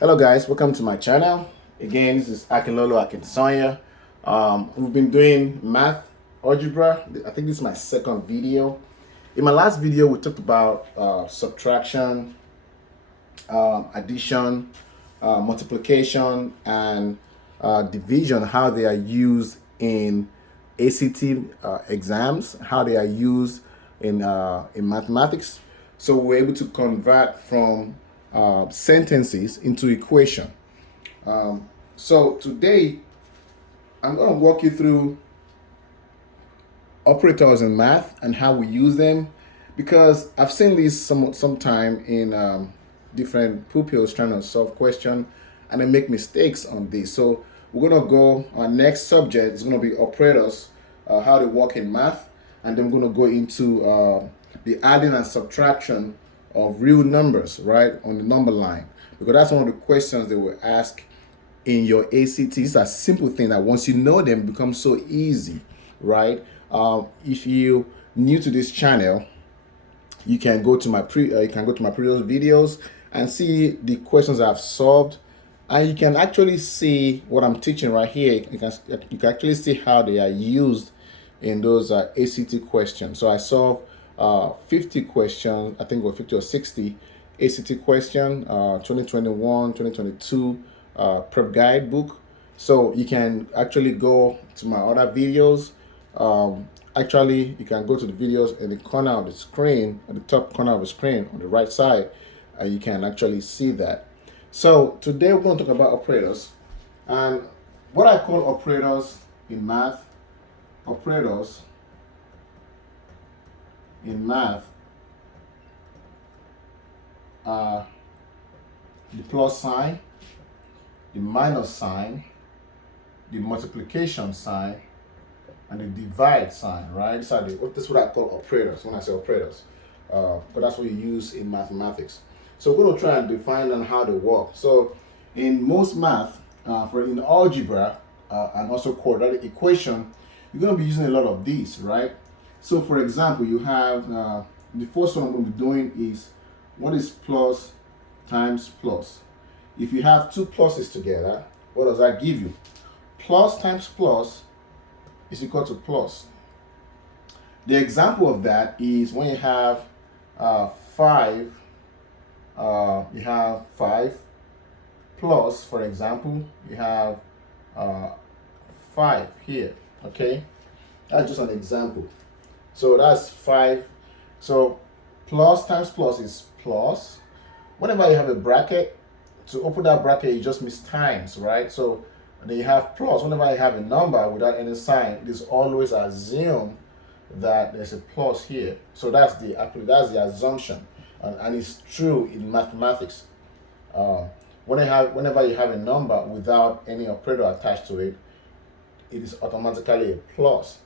Hello guys, welcome to my channel. Again, this is Akinlolo Akinsanya. We've been doing math, algebra. I think this is my second video. In my last video, we talked about subtraction, addition, multiplication, and division, how they are used in ACT exams, how they are used in mathematics. So we're able to convert from sentences into equation. So today, I'm going to walk you through operators in math and how we use them, because I've seen this sometime in different pupils trying to solve question, and they make mistakes on this. So we're going to go, our next subject is going to be operators, how they work in math, and then we're going to go into the adding and subtraction of real numbers, right, on the number line, because that's one of the questions they will ask in your ACT. It's a simple thing that once you know them, becomes so easy, right? If you new to this channel, you can go to my previous videos and see the questions I've solved, and you can actually see what I'm teaching right here. You can actually see how they are used in those ACT questions. So I solved 50 questions, I think it was 50 or 60 ACT question, 2021, 2022 prep guide book. So you can actually go to my other videos. Actually, you can go to the videos in the corner of the screen, at the top corner of the screen on the right side, and you can actually see that. So today we're going to talk about operators, and what I call operators in math. Operators in math are the plus sign, the minus sign, the multiplication sign, and the divide sign, right? So that's what I call operators when I say operators. But that's what you use in mathematics. So we're going to try and define on how they work. So in most math, in algebra and also quadratic equation, you're going to be using a lot of these, right? So for example, you have the first one I'm going to be doing is what is plus times plus. If you have two pluses together, what does that give you? Plus times plus is equal to plus. The example of that is when you have 5, you have 5 plus, for example, you have 5 here, okay? That's just an example. So that's 5. So plus times plus is plus. Whenever you have a bracket, to open that bracket, you just miss times, right? So then you have plus. Whenever you have a number without any sign, it is always assumed that there's a plus here. So that's the assumption, and it's true in mathematics. Whenever you have a number without any operator attached to it, it is automatically a plus.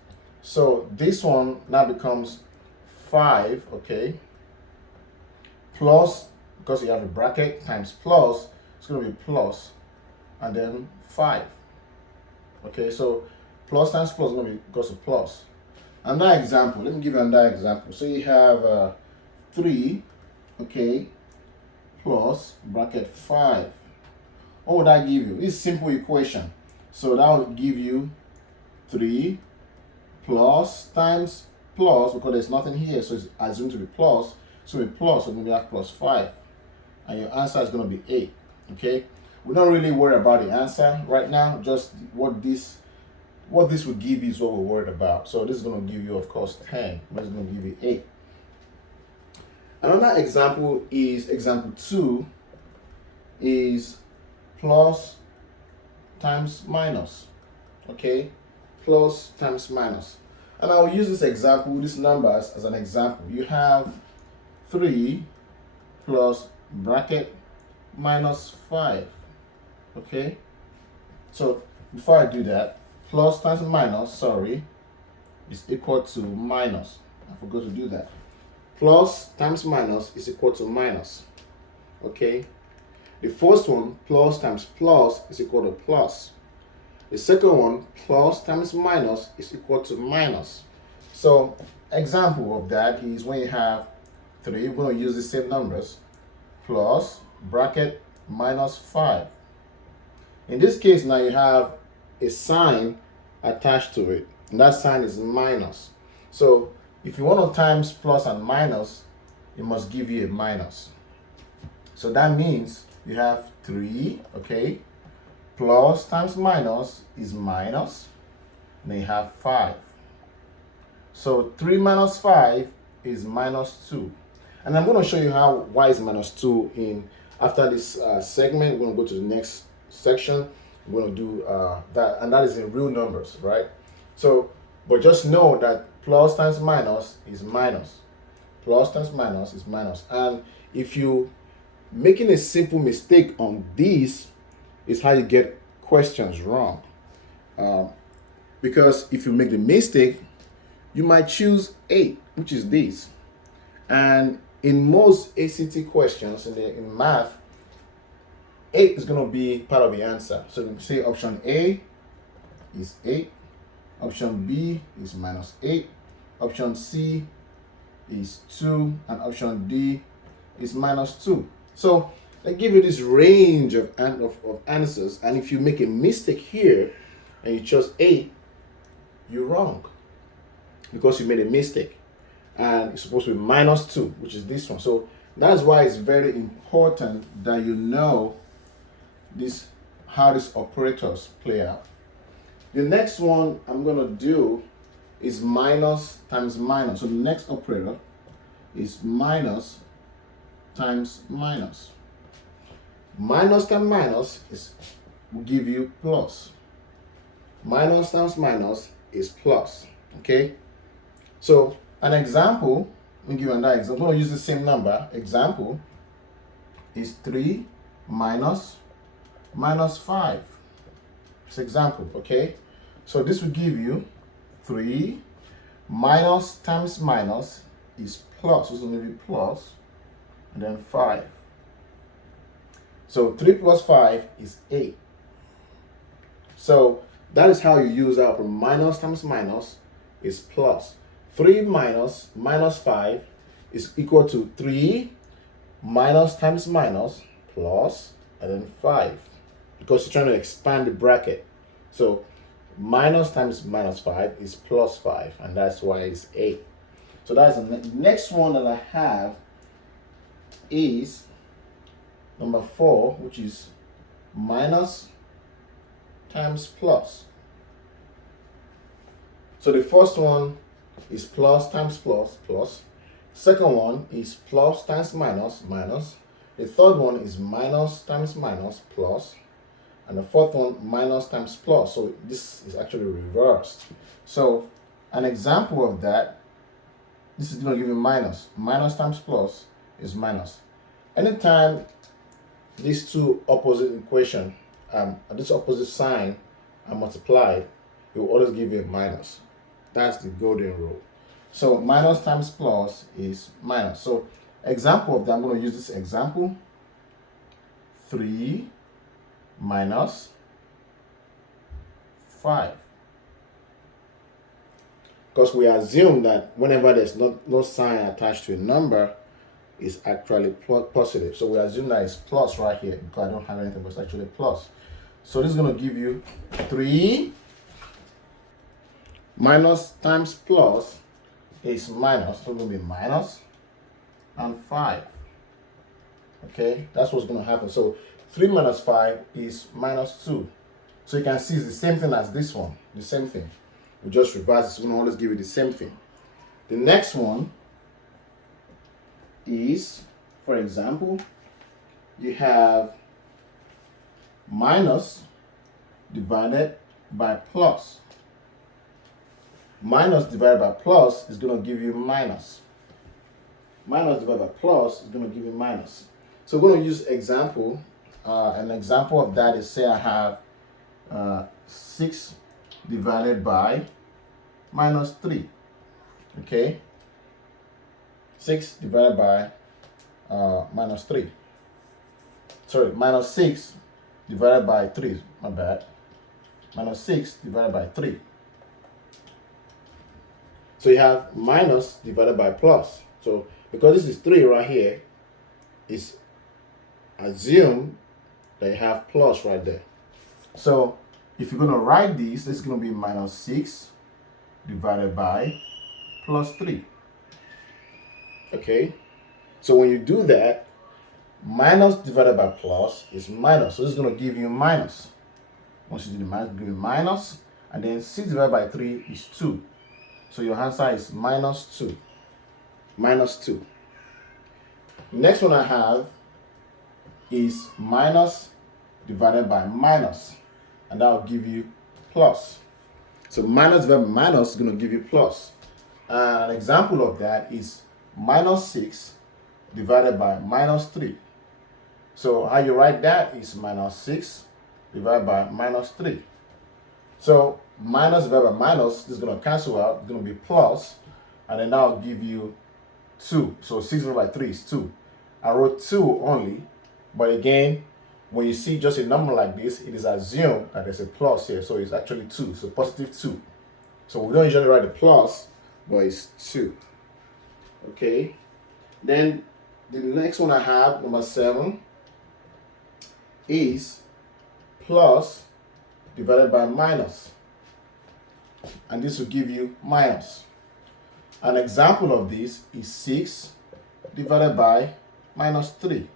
So this one now becomes 5, okay, plus, because you have a bracket, times plus, it's going to be plus, and then 5. Okay, so plus times plus is going to be equals to plus. Another example, let me give you another example. So you have 3, okay, plus bracket 5. What would that give you? This simple equation. So that would give you 3 plus times plus, because there's nothing here, so it's assumed to be plus. So with plus, we're going to have plus 5. And your answer is going to be 8. Okay? We don't really worry about the answer right now. Just what this would give you is what we're worried about. So this is going to give you, of course, 10. This is going to give you 8. Another example is example 2 is plus times minus. Okay? Plus times minus. And I will use this example, these numbers as an example. You have 3 plus bracket minus 5. Okay? So before I do that, plus times minus, is equal to minus. I forgot to do that. Plus times minus is equal to minus. Okay? The first one, plus times plus, is equal to plus. The second one, plus times minus, is equal to minus. So example of that is when you have 3, we're going to use the same numbers, plus bracket minus 5. In this case, now you have a sign attached to it, and that sign is minus. So if you want to times plus and minus, it must give you a minus. So that means you have 3, okay, plus times minus is minus, and then you have 5. So 3 minus 5 is minus 2. And I'm going to show you how y is minus 2 after this segment. We're going to go to the next section. We're going to do that, and that is in real numbers, right? So, but just know that plus times minus is minus. Plus times minus is minus. And if you making a simple mistake on these is how you get questions wrong. Because if you make the mistake, you might choose 8, which is this. And in most ACT questions in math, 8 is going to be part of the answer. So you can say option A is 8, option B is minus 8, option C is 2, and option D is minus 2. So they give you this range of answers, and if you make a mistake here and you chose 8, you're wrong because you made a mistake, and it's supposed to be minus 2, which is this one. So that's why it's very important that you know this, how these operators play out. The next one I'm going to do is minus times minus. So the next operator is minus times minus. Minus times minus will give you plus. Minus times minus is plus. Okay? So an example, let me give you another example. I'm going to use the same number. Example is 3 minus 5. It's example, okay? So this will give you 3 minus times minus is plus. It's going to be plus, and then 5. So 3 plus 5 is 8. So that is how you use our minus times minus is plus. 3 minus 5 is equal to 3 minus times minus plus, and then 5. Because you're trying to expand the bracket. So minus times minus 5 is plus 5, and that's why it's 8. So that's the next one that I have is number 4, which is minus times plus. So the first one is plus times plus, plus. Second one is plus times minus, minus. The third one is minus times minus, plus. And the fourth one, minus times plus. So this is actually reversed. So an example of that, this is going to give you minus. Minus times plus is minus. Anytime these two opposite equation, this opposite sign are multiplied, it will always give you a minus. That's the golden rule. So minus times plus is minus. So example of that, I'm going to use this example. 3 minus 5. Because we assume that whenever there's no sign attached to a number, it's actually positive. So we assume that it's plus right here because I don't have anything, but it's actually plus. So this is going to give you 3 minus times plus is minus. So it's going to be minus and 5. Okay, that's what's going to happen. So 3 minus 5 is minus 2. So you can see it's the same thing as this one. The same thing. We just reverse it. It's going to always give you the same thing. The next one is, for example, you have minus divided by plus. Minus divided by plus is going to give you minus. Minus divided by plus is going to give you minus. So we're going to use example. An example of that is, say I have 6 divided by minus 3. Okay? 6 divided by minus 3. Sorry, minus 6 divided by 3. My bad. Minus 6 divided by 3. So you have minus divided by plus. So because this is 3 right here, it's assumed They have plus right there. So if you're going to write this is going to be minus 6 divided by plus 3. Okay, so when you do that, minus divided by plus is minus. So it's going to give you minus. Once you do the minus, give you minus. And then 6 divided by 3 is 2. So your answer is minus 2. Minus 2. Next one I have is minus divided by minus. And that will give you plus. So minus divided by minus is going to give you plus. An example of that is minus 6 divided by minus 3. So how you write that is minus 6 divided by minus 3. So minus divided by minus is going to cancel out. It's going to be plus. And then that will give you 2. So 6 divided by 3 is 2. I wrote 2 only. But again, when you see just a number like this, it is assumed that there's a plus here. So it's actually 2. So positive 2. So we don't usually write a plus, but it's 2. Okay. Then the next one I have, number 7, is plus divided by minus. And this will give you minus. An example of this is 6 divided by minus 3.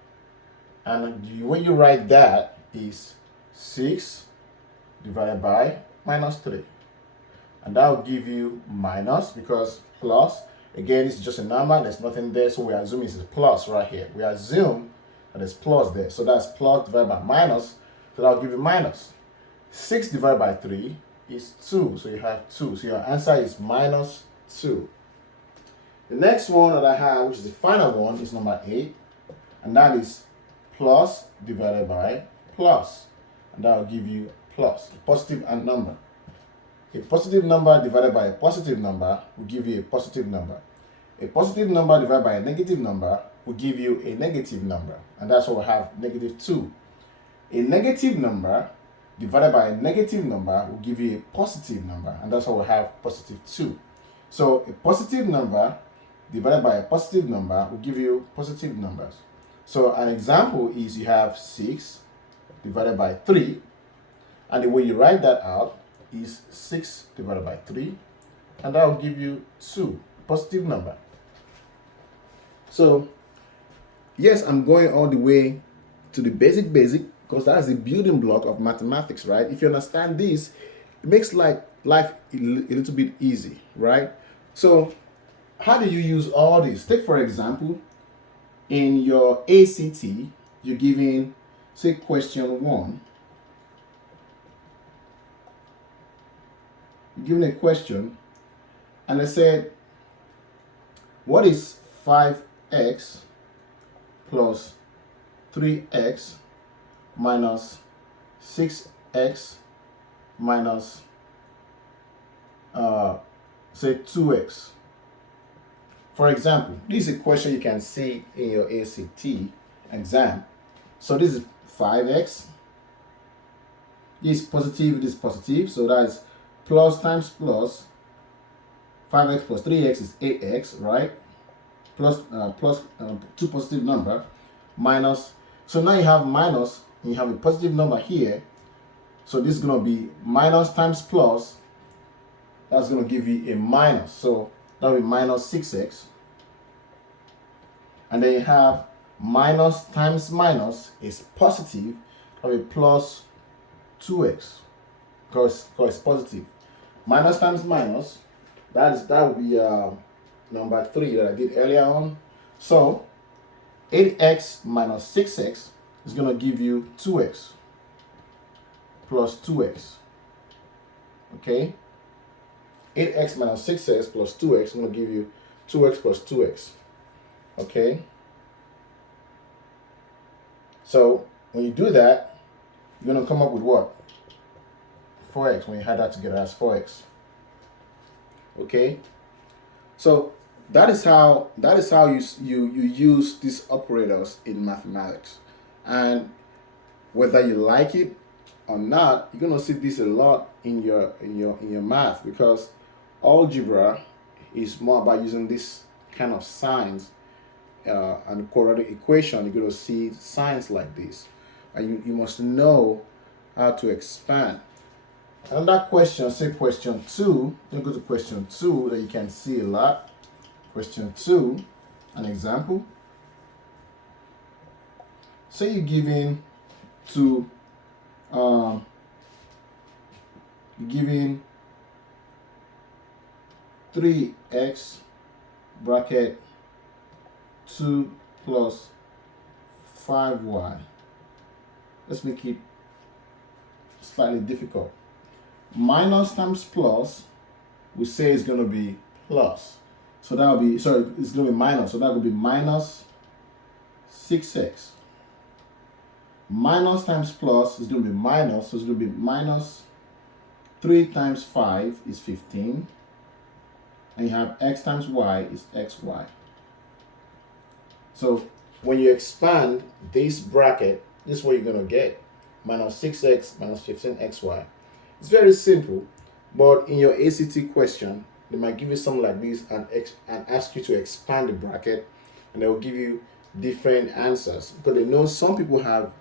And when you write that is 6 divided by minus 3. And that will give you minus because plus, again, it's just a number, there's nothing there, so we assume it's a plus right here. We assume that there's plus there. So that's plus divided by minus, so that will give you minus. 6 divided by 3 is 2, so you have 2. So your answer is minus 2. The next one that I have, which is the final one, is number 8, and that is plus divided by plus, and that will give you plus, a positive number. A positive number divided by a positive number will give you a positive number. A positive number divided by a negative number will give you a negative number, and that's why we have negative 2. A negative number divided by a negative number will give you a positive number, and that's why we have positive 2. So a positive number divided by a positive number will give you positive numbers. So an example is you have 6 divided by 3, and the way you write that out is 6 divided by 3, and that will give you 2, positive number. So yes, I'm going all the way to the basic because that's the building block of mathematics, right? If you understand this, it makes life a little bit easy, right? So how do you use all this? Take for example, in your ACT, you're given, say, question 1. You're given a question, and they said, what is 5x plus 3x minus 6x minus, say, 2x? For example, this is a question you can see in your ACT exam. So this is 5x. This is positive, so that is plus times plus. 5x plus 3x is 8x, right? Plus two positive number, minus. So now you have minus, and you have a positive number here. So this is going to be minus times plus. That's going to give you a minus. So that will be minus 6x. And then you have minus times minus is positive. That will be plus 2x. Because it's positive. Minus times minus, that will be number 3 that I did earlier on. So 8x minus 6x is going to give you 2x plus 2x. Okay? 8x minus 6x plus 2x is going to give you 2x plus 2x. Okay? So when you do that, you're going to come up with what? 4x. When you add that together, that's 4x. Okay? So that is how you use these operators in mathematics. And whether you like it or not, you're gonna see this a lot in your math, because algebra is more about using this kind of signs and quadratic equation. You're gonna see signs like this. and you must know how to expand. Another question, say question 2, then go to question 2 that you can see a lot. Question 2, an example. Say you're given to you're given 3x bracket 2 plus 5y. Let's make it slightly difficult. Minus times plus, we say it's going to be plus. So that will be, sorry, it's going to be minus. So that will be minus 6x. Minus times plus is going to be minus. So it's going to be minus 3 times 5 is 15. And you have x times y is xy. So when you expand this bracket, this is what you're going to get. Minus 6x minus 15xy. It's very simple, but in your ACT question, they might give you something like this and ask you to expand the bracket, and they will give you different answers because they know some people have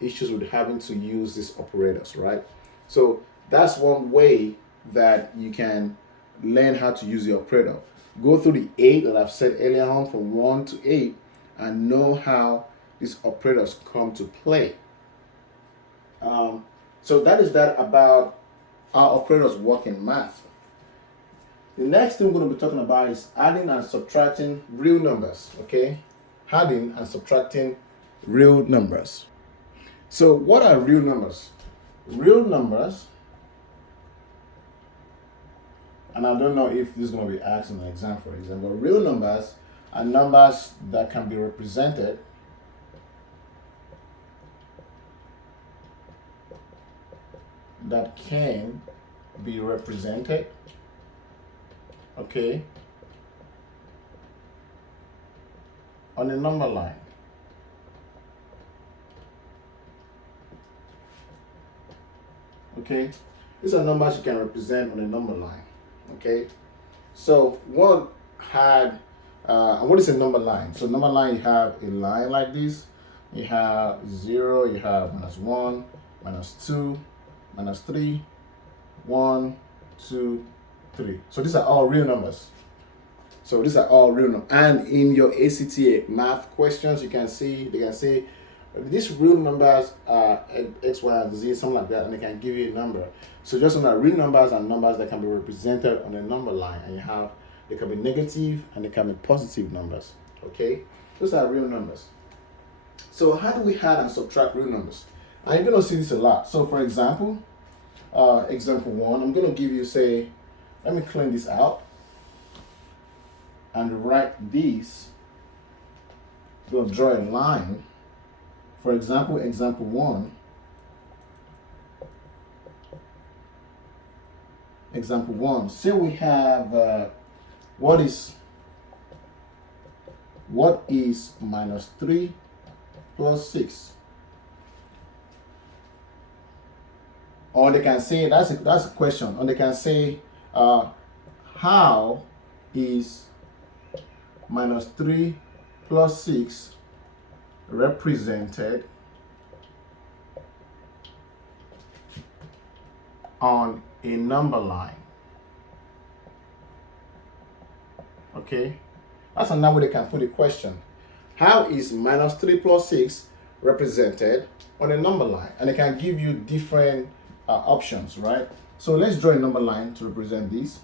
issues with having to use these operators, right? So that's one way that you can learn how to use the operator. Go through the 8 that I've said earlier on from 1 to 8 and know how these operators come to play. So that is that about how operators work in math. The next thing we're going to be talking about is adding and subtracting real numbers, okay? Adding and subtracting real numbers. So what are real numbers? Real numbers, and I don't know if this is going to be asked in an exam, for example, real numbers are numbers that can be represented okay, on a number line. Okay, these are numbers you can represent on a number line. Okay, so what is a number line? So number line, you have a line like this. You have 0, you have -1, -2, -3, 1, 2, 3. So these are all real numbers. So these are all real numbers. And in your ACTA math questions, you can see, they can say, these real numbers are X, Y, and Z, something like that, and they can give you a number. So just know that real numbers are numbers that can be represented on a number line, and they can be negative and they can be positive numbers. Okay? Those are real numbers. So how do we add and subtract real numbers? And you're going to see this a lot. So for example, example 1, I'm going to give you, say, let me clean this out and write this. I'm going to draw a line. For example, example 1. Example 1. Say we have what is -3 plus 6? Or they can say, that's a question. Or they can say, how is -3 plus 6 represented on a number line? Okay, that's another way they can put a question. How is -3 plus 6 represented on a number line? And they can give you different options, right? So let's draw a number line to represent this.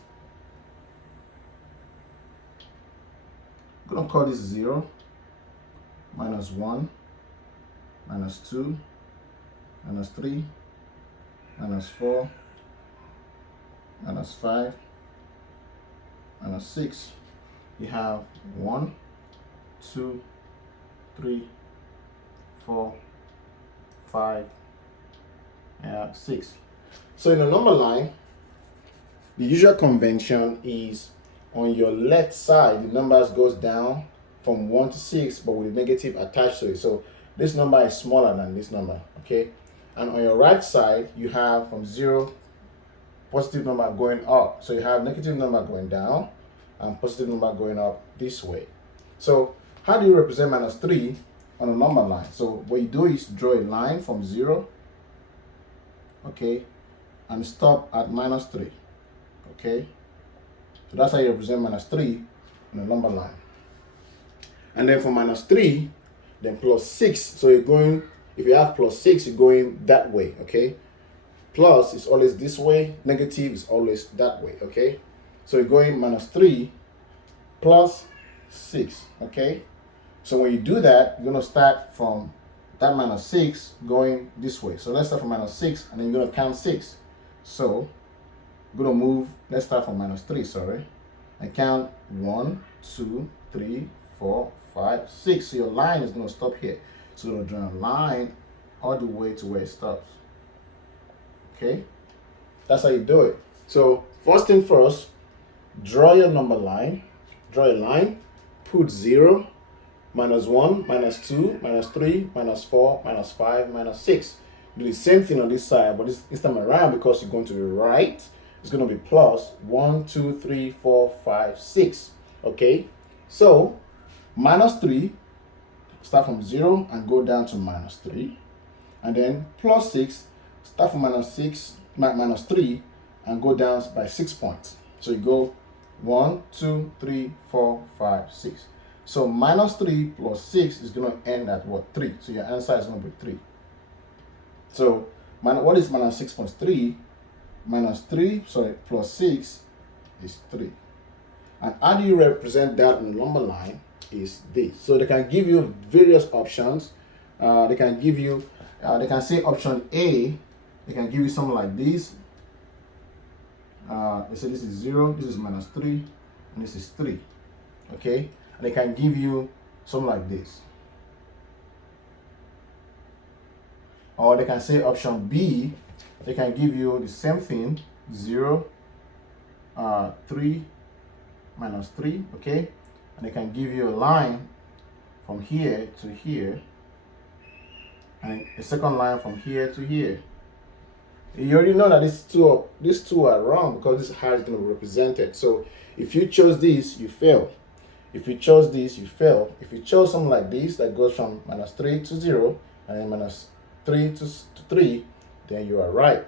I'm going to call this 0, -1, -2, -3, -4, -5, -6. You have 1, 2, 3, 4, 5, 6. So in a number line, the usual convention is on your left side, the numbers goes down from 1 to 6, but with a negative attached to it. So this number is smaller than this number, okay? And on your right side, you have from 0, positive number going up. So you have negative number going down and positive number going up this way. So how do you represent -3? on a number line. So what you do is draw a line from 0, okay, and stop at -3, okay. So that's how you represent -3 on a number line. And then for -3, then +6. So you're going, if you have +6, you're going that way, okay. Plus is always this way, negative is always that way, okay. So you're going -3 plus 6, okay. So when you do that, you're going to start from that -6 going this way. So let's start from -6, and then you're going to count 6. So we're going to move, let's start from -3, sorry, and count 1, 2, 3, 4, 5, 6. So your line is going to stop here. So you're going to draw a line all the way to where it stops. Okay, that's how you do it. So first thing first, draw your number line. Draw a line, put 0, -1, -2, -3, -4, -5, -6. Do the same thing on this side, but this time around, because you're going to be right, it's going to be plus 1, 2, 3, 4, 5, 6. Okay, so -3, start from 0 and go down to -3, and then +6, start from -3 and go down by 6 points. So you go 1, 2, 3, 4, 5, 6. So -3 plus 6 is going to end at what? 3. So your answer is going to be 3. So what is -6 plus 3? Plus 6 is 3. And how do you represent that on the number line is this. So they can give you various options. They can give you, they can say option A, they can give you something like this. They say this is 0, this is -3, and this is 3. Okay, and they can give you something like this. Or they can say option B, they can give you the same thing, 0, 3, -3, okay? And they can give you a line from here to here, and a second line from here to here. You already know that these two are wrong, because this is how it's going to be represented. So if you chose this, you fail. If you chose this, you fail. If you chose something like this that goes from -3 to 0 and then -3 to 3, then you are right.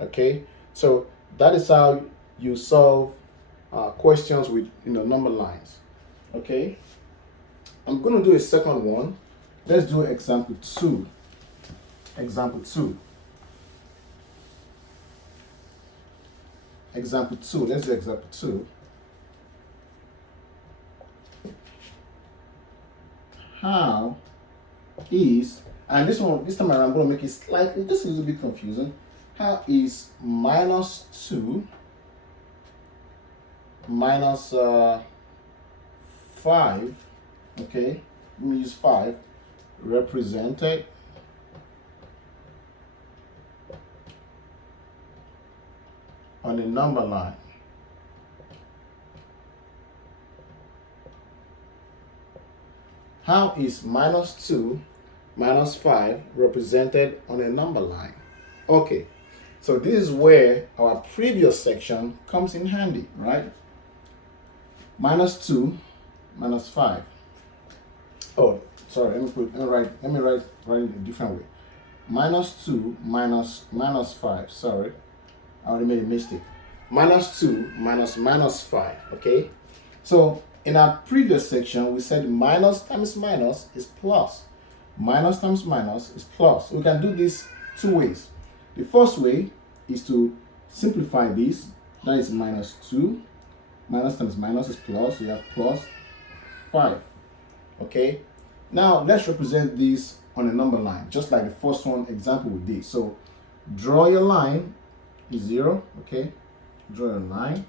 Okay, so that is how you solve questions with number lines. Okay, I'm going to do a second one. Let's do example 2. Example 2. Example 2. Let's do example 2. How is, and this time around I'm going to make it slightly just a little bit confusing. How is -2 minus 5, okay, let me use 5, represented on a number line? How is -2 minus 5 represented on a number line? Okay, so this is where our previous section comes in handy, right? -2 minus 5. Oh, sorry, let me write it a different way. -2 minus 5, sorry. I already made a mistake. -2 minus 5, okay? So in our previous section, we said minus times minus is plus. Minus times minus is plus. We can do this two ways. The first way is to simplify this. That is -2. Minus times minus is plus. So you have plus 5. Okay? Now let's represent this on a number line, just like the first one example we did. So draw your line is 0. Okay? Draw a line.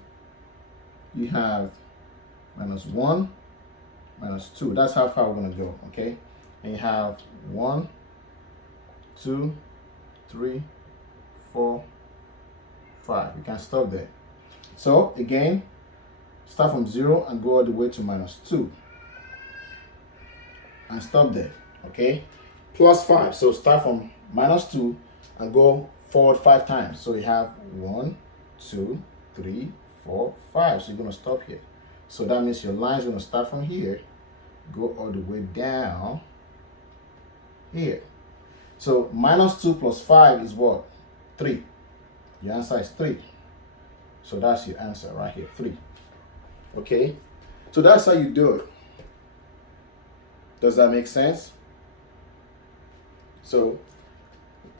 You have -1, -2. That's how far we're going to go, okay? And you have 1, 2, 3, 4, 5. You can stop there. So again, start from 0 and go all the way to -2. And stop there, okay? Plus 5. So start from -2 and go forward 5 times. So you have 1, 2, 3, 4, 5. So you're going to stop here. So that means your line is going to start from here, go all the way down here. So minus 2 plus 5 is what? 3. Your answer is 3. So that's your answer right here, 3. Okay? So that's how you do it. Does that make sense? So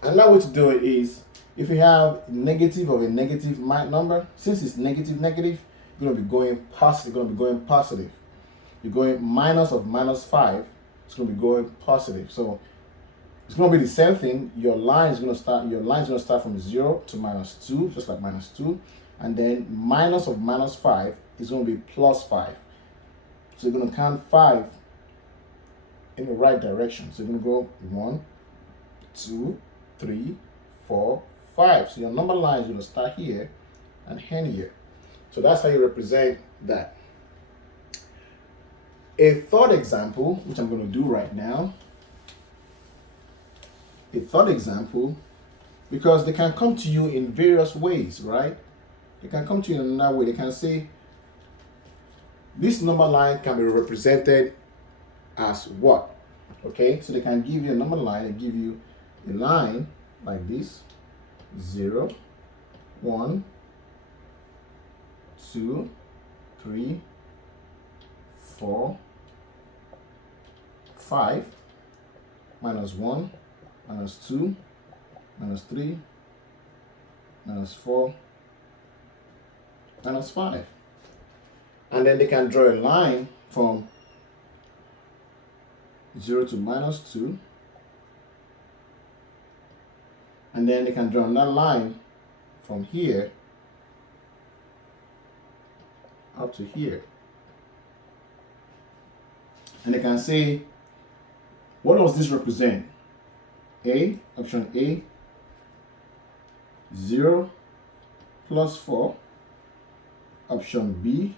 another way to do it is, if you have negative of a negative number, since it's negative, you're going to be going positive. You're going minus of minus 5, it's going to be going positive. So it's going to be the same thing. Your line is going to start from 0 to minus 2, just like minus 2. And then minus of minus 5 is going to be plus 5. So you're going to count 5 in the right direction. So you're going to go 1, 2, 3, 4, 5. So your number line is going to start here and end here. So that's how you represent that. A third example, which I'm going to do right now. A third example, because they can come to you in various ways, right? They can come to you in another way. They can say, this number line can be represented as what? Okay, so they can give you a number line and give you a line like this: 0, 1, 2, 3, 4, 5, minus 1, minus 2, minus 3, minus 4, minus 5. And then they can draw a line from 0 to minus 2. And then they can draw another line from here up to here. And they can say, what does this represent? Option A, 0 plus 4. Option B,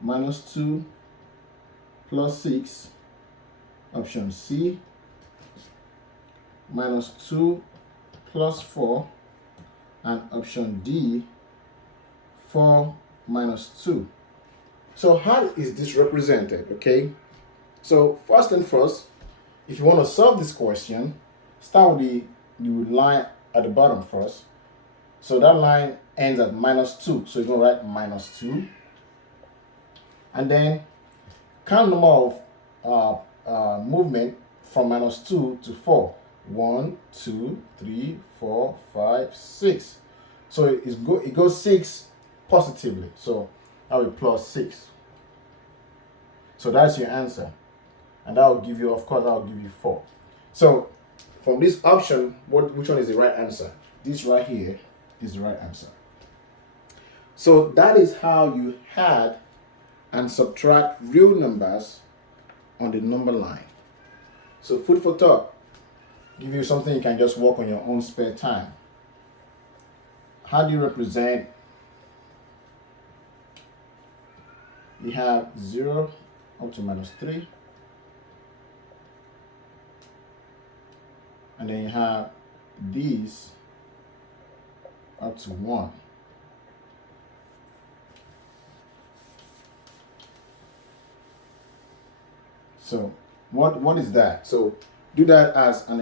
minus 2 plus 6. Option C, minus 2 plus 4. And option D, 4 minus 2. So how is this represented? Okay, so first and first, if you want to solve this question, start with the line at the bottom first. So that line ends at minus 2. So you're going to write minus 2. And then count number of movement from minus 2 to 4. 1, 2, 3, 4, 5, 6. So it goes 6 positively. So that will be plus 6. So that's your answer. And that will give you, of course, that will give you 4. So from this option, which one is the right answer? This right here is the right answer. So that is how you add and subtract real numbers on the number line. So food for thought. Give you something you can just work on your own spare time. How do you represent? You have 0 up to minus 3. And then you have these up to 1. So what is that? So do that as an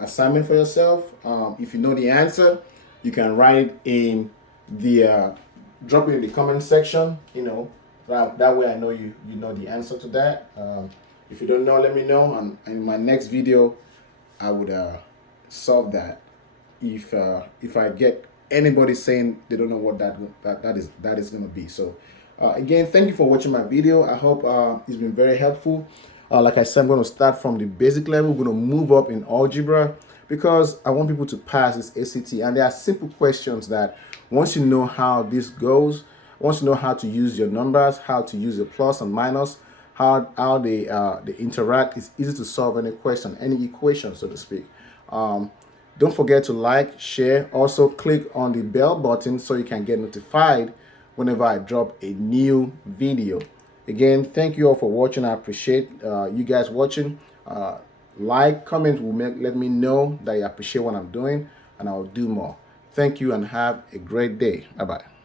assignment for yourself. If you know the answer, you can write it in the drop it in the comment section. You know, that way I know you know the answer to that. If you don't know, let me know, and in my next video I would solve that. If I get anybody saying they don't know what that is going to be. So again, thank you for watching my video. I hope it's been very helpful. Like I said, I'm going to start from the basic level. We're going to move up in algebra because I want people to pass this ACT. And there are simple questions that once you know how this goes, once you know how to use your numbers, how to use the plus and minus, how they interact, it's easy to solve any question, any equation, so to speak. Don't forget to like, share. Also click on the bell button so you can get notified whenever I drop a new video. Again, thank you all for watching. I appreciate you guys watching. Like, comment will let me know that you appreciate what I'm doing, and I'll do more. Thank you and have a great day. Bye-bye.